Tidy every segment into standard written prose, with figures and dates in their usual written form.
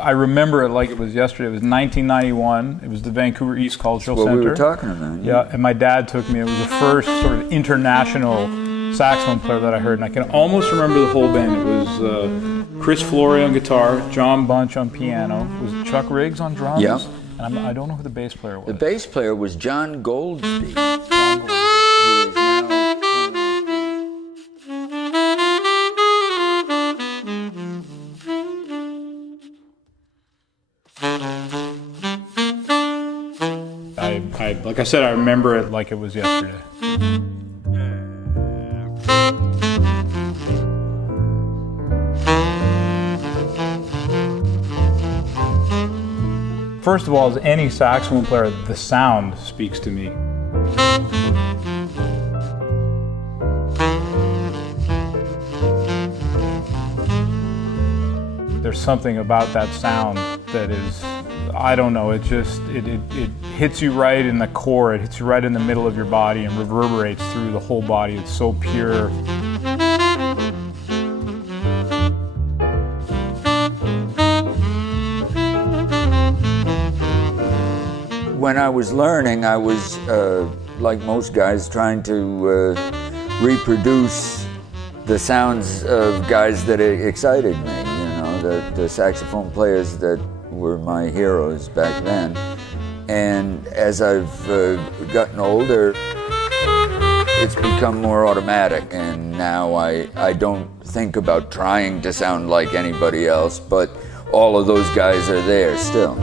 I remember it like it was yesterday. It was 1991. It was the Vancouver East Cultural Center. What we were talking about. Yeah, and my dad took me. It was the first sort of international saxophone player that I heard, and I can almost remember the whole band. It was Chris Flory on guitar, John Bunch on piano. Was it Chuck Riggs on drums? Yeah. And I don't know who the bass player was. The bass player was John Goldsby. Like I said, I remember it like it was yesterday. First of all, as any saxophone player, the sound speaks to me. There's something about that sound that is, I don't know, it hits you right in the core, it hits you right in the middle of your body and reverberates through the whole body. It's so pure. When I was learning, I was, like most guys, trying to reproduce the sounds of guys that excited me, you know, the saxophone players that were my heroes back then. And as I've gotten older, it's become more automatic, and now I don't think about trying to sound like anybody else, but all of those guys are there still.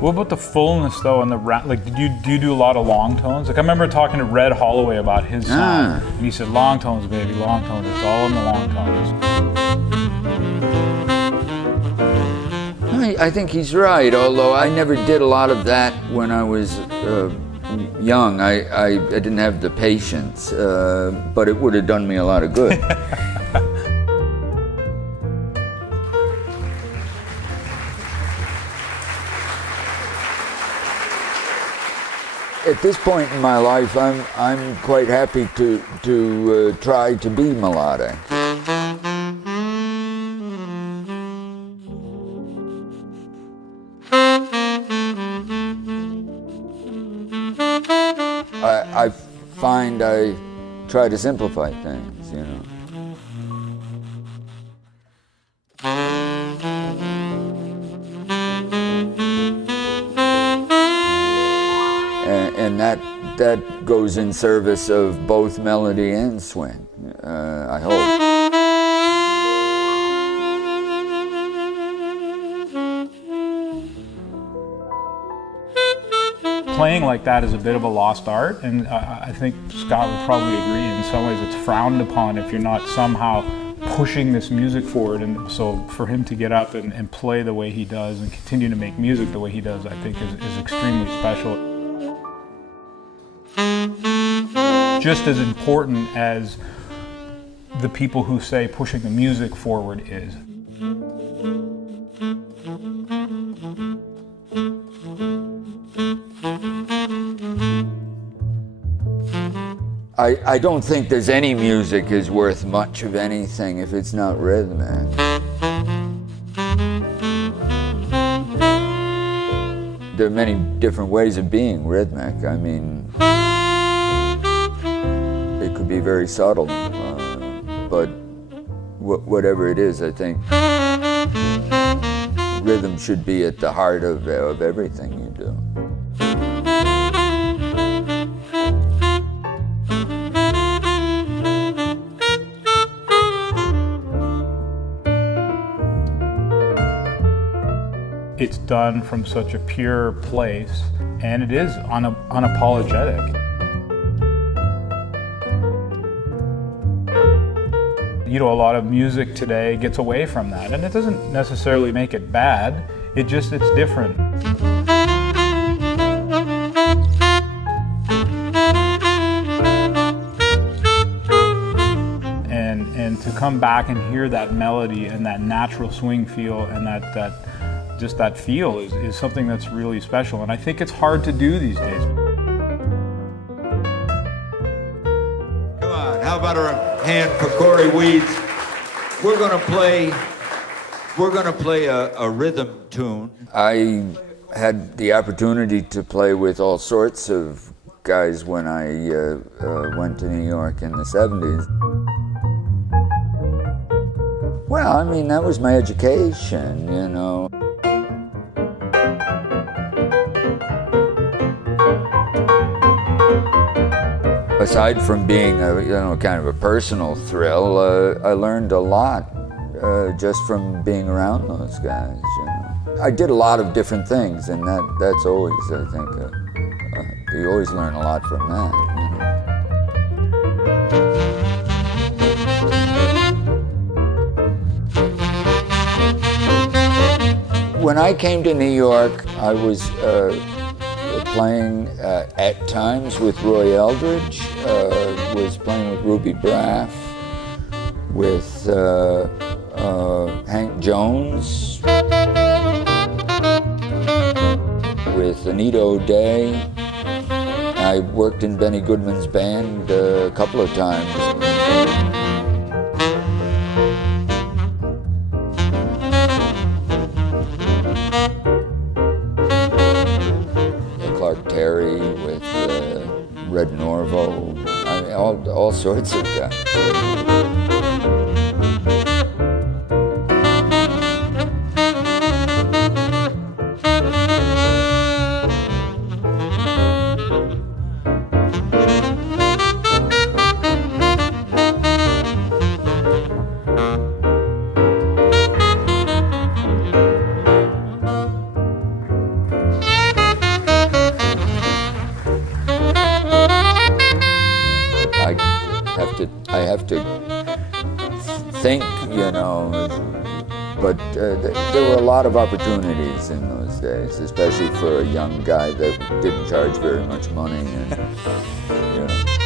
What about the fullness though, and the like? Do you do a lot of long tones? Like I remember talking to Red Holloway about his sound, and he said, "Long tones, baby, long tones. It's all in the long tones." I think he's right. Although I never did a lot of that when I was young. I didn't have the patience, but it would have done me a lot of good. At this point in my life, I'm quite happy to try to be melodic. I find I try to simplify things, you know. And that goes in service of both melody and swing, I hope. Playing like that is a bit of a lost art, and I think Scott would probably agree. In some ways it's frowned upon if you're not somehow pushing this music forward, and so for him to get up and play the way he does and continue to make music the way he does, I think is extremely special. Just as important as the people who say pushing the music forward is. I don't think there's any music is worth much of anything if it's not rhythmic. There are many different ways of being rhythmic. I mean, it could be very subtle, but whatever it is, I think rhythm should be at the heart of everything you do. It's done from such a pure place, and it is unapologetic. You know, a lot of music today gets away from that, and it doesn't necessarily make it bad, it's different. And to come back and hear that melody and that natural swing feel and that feel is something that's really special, and I think it's hard to do these days. Come on, how about a hand for Corey Weeds? We're gonna play a rhythm tune. I had the opportunity to play with all sorts of guys when I went to New York in the 70s. Well, I mean, that was my education, you know. Aside from being kind of a personal thrill, I learned a lot just from being around those guys. You know, I did a lot of different things, and that's always, I think, you always learn a lot from that. You know? When I came to New York, I was playing at times with Roy Eldridge, was playing with Ruby Braff, with Hank Jones, with Anita O'Day. I worked in Benny Goodman's band a couple of times. Terry with Red Norvo, I mean, all sorts of guys. I have to think, you know, but there were a lot of opportunities in those days, especially for a young guy that didn't charge very much money, and you know.